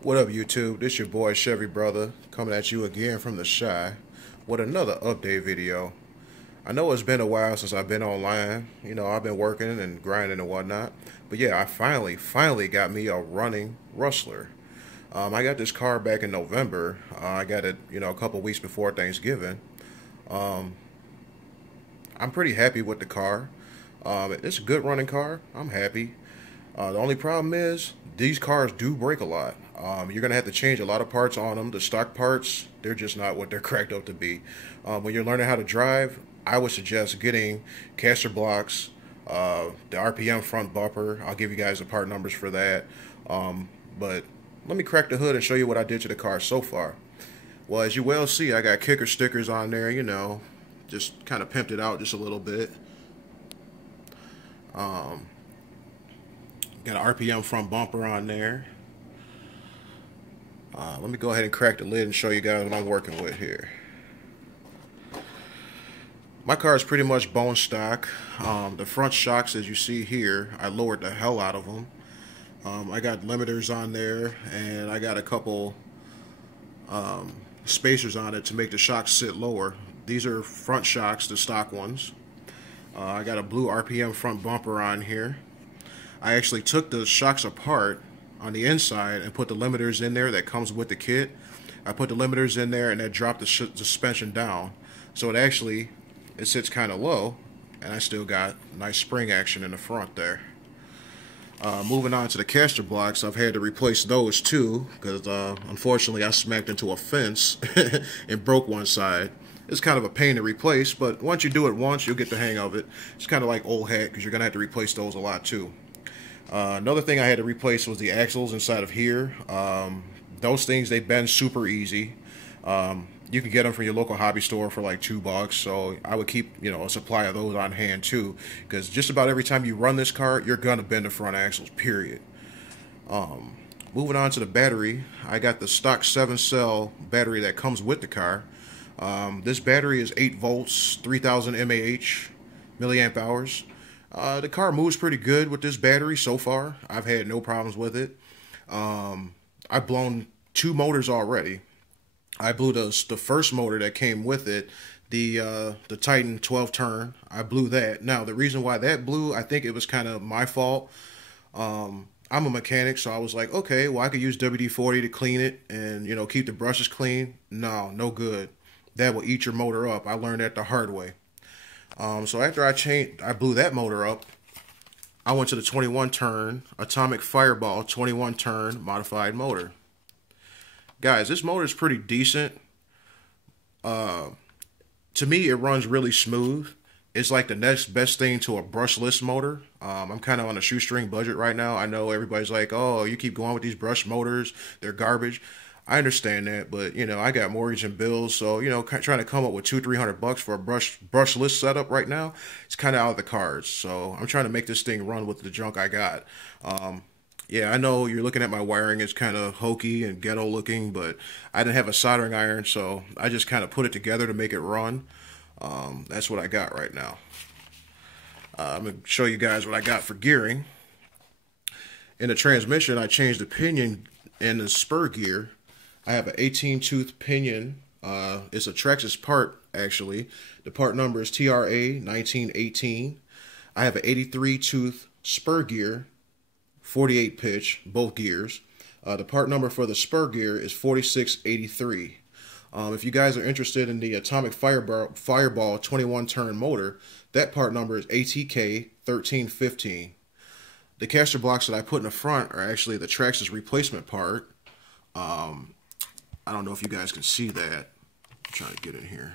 What up, YouTube? This your boy Chevy Brother coming at you again from the Shy with another update video. I know it's been a while since I've been online. You know, I've been working and grinding and whatnot. But yeah, I finally got me a running rustler. I got this car back in November. I got it, a couple weeks before Thanksgiving. Um, I'm pretty happy with the car. It's a good running car. I'm happy. The only problem is these cars do break a lot. You're gonna have to change a lot of parts on them. The stock parts, they're just not what they're cracked up to be. When you're learning how to drive, I would suggest getting caster blocks, the RPM front bumper. I'll give you guys the part numbers for that. But let me crack the hood and show you what I did to the car so far. Well, as you well see, I got kicker stickers on there, just kind of pimped it out just a little bit. Um, got an RPM front bumper on there. Let me go ahead and crack the lid and show you guys what I'm working with here. My car is pretty much bone stock. The front shocks, as you see here, I lowered the hell out of them. I got limiters on there, and I got a couple spacers on it to make the shocks sit lower. These are front shocks, the stock ones. I got a blue RPM front bumper on here. I actually took the shocks apart on the inside and put the limiters in there that comes with the kit. I put the limiters in there and that dropped the suspension down. So it sits kind of low, and I still got nice spring action in the front there. Moving on to the caster blocks, I've had to replace those too because unfortunately I smacked into a fence and broke one side. It's kind of a pain to replace, but once you do it once, you'll get the hang of it. It's kind of like old hat because you're going to have to replace those a lot too. Another thing I had to replace was the axles inside of here. Those things, they bend super easy. You can get them from your local hobby store for like $2, so I would keep a supply of those on hand too, because just about every time you run this car, you're gonna bend the front axles, period. Moving on to the battery, I got the stock 7-cell battery that comes with the car. This battery is 8 volts, 3000 mAh, milliamp hours. The car moves pretty good with this battery so far. I've had no problems with it. I've blown 2 motors already. I blew the first motor that came with it, the Titan 12 turn. I blew that. Now, the reason why that blew, I think it was kind of my fault. I'm a mechanic, so I was like, okay, well, I could use WD-40 to clean it and, keep the brushes clean. No good. That will eat your motor up. I learned that the hard way. So after I blew that motor up, I went to the 21 turn Atomic Fireball 21 turn modified motor. Guys, this motor is pretty decent. To me, it runs really smooth. It's like the next best thing to a brushless motor. I'm kind of on a shoestring budget right now. I know everybody's like, oh, you keep going with these brush motors, they're garbage. I understand that, but I got mortgage and bills, so trying to come up with $200-300 for a brushless setup right now, it's kind of out of the cards. So I'm trying to make this thing run with the junk I got. Yeah, I know you're looking at my wiring, it's kind of hokey and ghetto looking, but I didn't have a soldering iron, so I just kind of put it together to make it run. That's what I got right now. I'm going to show you guys what I got for gearing. In the transmission, I changed the pinion and the spur gear. I have an 18-tooth pinion. It's a Traxxas part, actually. The part number is TRA 1918. I have an 83-tooth spur gear, 48 pitch, both gears. The part number for the spur gear is 4683. If you guys are interested in the Atomic Fireball 21 turn motor, that part number is ATK 1315. The caster blocks that I put in the front are actually the Traxxas replacement part. I don't know if you guys can see that. I'm trying to get in here.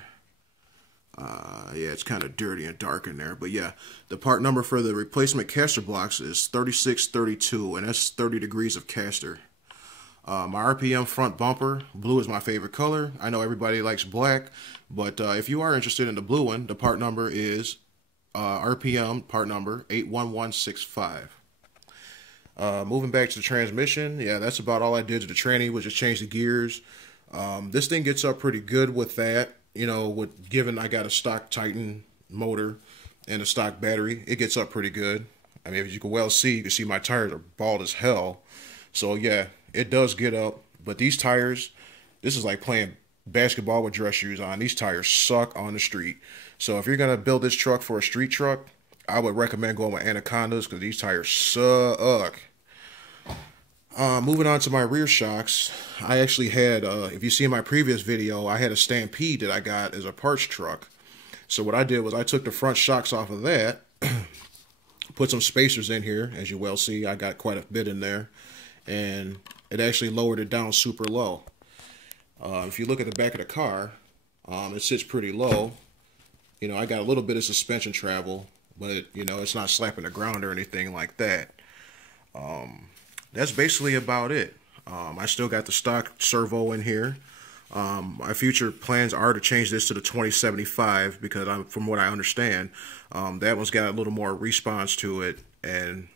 Yeah, it's kind of dirty and dark in there. But yeah, the part number for the replacement caster blocks is 3632, and that's 30 degrees of caster. My RPM front bumper, blue is my favorite color. I know everybody likes black, but if you are interested in the blue one, the part number is RPM part number 81165. Moving back to the transmission, yeah, that's about all I did to the tranny, was just change the gears. This thing gets up pretty good with that, given I got a stock Titan motor and a stock battery, it gets up pretty good. I mean, as you can well see, you can see my tires are bald as hell. So yeah, it does get up, but these tires, this is like playing basketball with dress shoes on. These tires suck on the street. So if you're gonna build this truck for a street truck, I would recommend going with Anacondas because these tires suck. Moving on to my rear shocks, I actually had, if you see in my previous video, I had a Stampede that I got as a parts truck. So what I did was I took the front shocks off of that, put some spacers in here. As you well see, I got quite a bit in there, and it actually lowered it down super low. If you look at the back of the car, it sits pretty low. You know, I got a little bit of suspension travel, but, you know, it's not slapping the ground or anything like that. That's basically about it. I still got the stock servo in here. My future plans are to change this to the 2075 because from what I understand, that one's got a little more response to it. And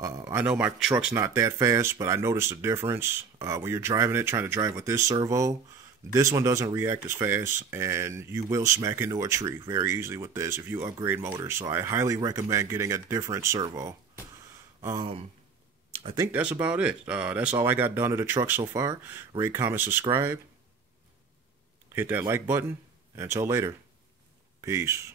I know my truck's not that fast, but I noticed a difference. When you're driving it, trying to drive with this servo, this one doesn't react as fast, and you will smack into a tree very easily with this if you upgrade motors. So I highly recommend getting a different servo. I think that's about it. That's all I got done to the truck so far. Rate, comment, subscribe. Hit that like button. And until later, peace.